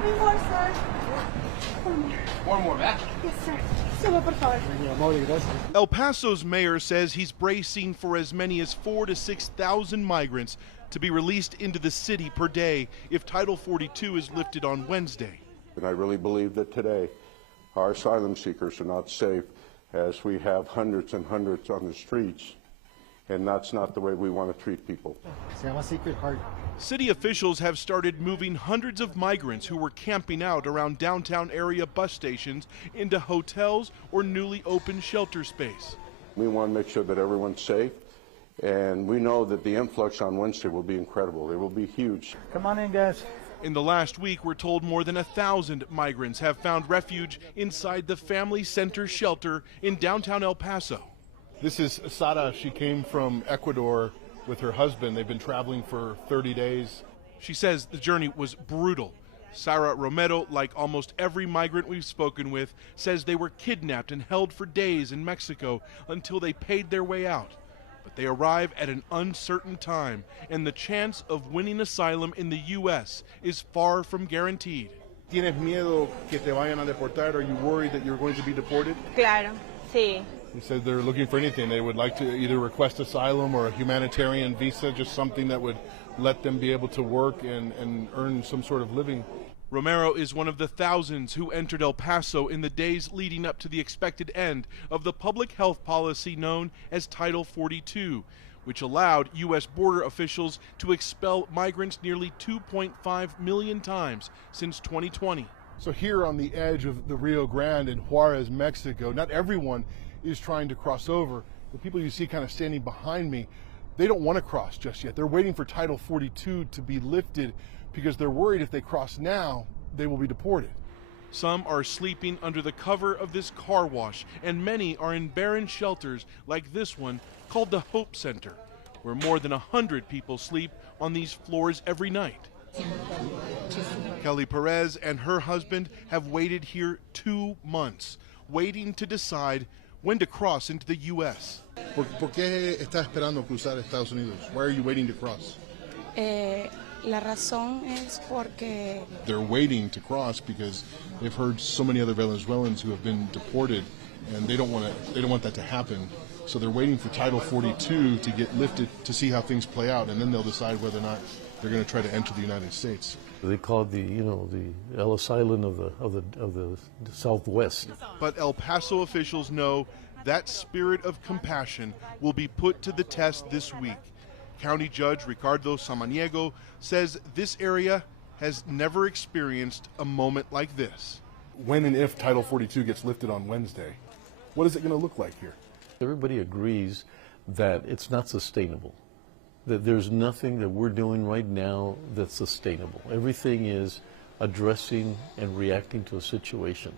One more, sir. One more, back. Yes, sir. Solo, por favor. El Paso's mayor says he's bracing for as many as 4,000 to 6,000 migrants to be released into the city per day if Title 42 is lifted on Wednesday. And I really believe that today our asylum seekers are not safe, as we have hundreds and hundreds on the streets, and that's not the way we want to treat people. City officials have started moving hundreds of migrants who were camping out around downtown area bus stations into hotels or newly opened shelter space. We want to make sure that everyone's safe, and we know that the influx on Wednesday will be incredible. It will be huge. Come on in, guys. In the last week, we're told more than 1,000 migrants have found refuge inside the Family Center shelter in downtown El Paso. This is Sara. She came from Ecuador with her husband. They've been traveling for 30 days. She says the journey was brutal. Sara Romero, like almost every migrant we've spoken with, says they were kidnapped and held for days in Mexico until they paid their way out. But they arrive at an uncertain time, and the chance of winning asylum in the U.S. is far from guaranteed. ¿Tienes miedo que te vayan a deportar? Are you worried that you're going to be deported? Claro, sí. He said they're looking for anything. They would like to either request asylum or a humanitarian visa, just something that would let them be able to work and earn some sort of living. Romero is one of the thousands who entered El Paso in the days leading up to the expected end of the public health policy known as Title 42, which allowed U.S. border officials to expel migrants nearly 2.5 million times since 2020. So here on the edge of the Rio Grande in Juarez, Mexico, not everyone is trying to cross over. The people you see kind of standing behind me, they don't want to cross just yet. They're waiting for Title 42 to be lifted because they're worried if they cross now, they will be deported. Some are sleeping under the cover of this car wash, and many are in barren shelters like this one called the Hope Center, where more than 100 people sleep on these floors every night. Kelly Perez and her husband have waited here 2 months, waiting to decide when to cross into the U.S. ¿Por qué estás esperando cruzar Estados Unidos? Why are you waiting to cross? La razón es porque They're waiting to cross because they've heard so many other Venezuelans who have been deported, and they don't want that to happen. So they're waiting for Title 42 to get lifted to see how things play out, and then they'll decide whether or not they're going to try to enter the United States. They call it the El Asylum of the Southwest. But El Paso officials know that spirit of compassion will be put to the test this week. County Judge Ricardo Samaniego says this area has never experienced a moment like this. When and if Title 42 gets lifted on Wednesday, what is it going to look like here? Everybody agrees that it's not sustainable, that there's nothing that we're doing right now that's sustainable. Everything is addressing and reacting to a situation.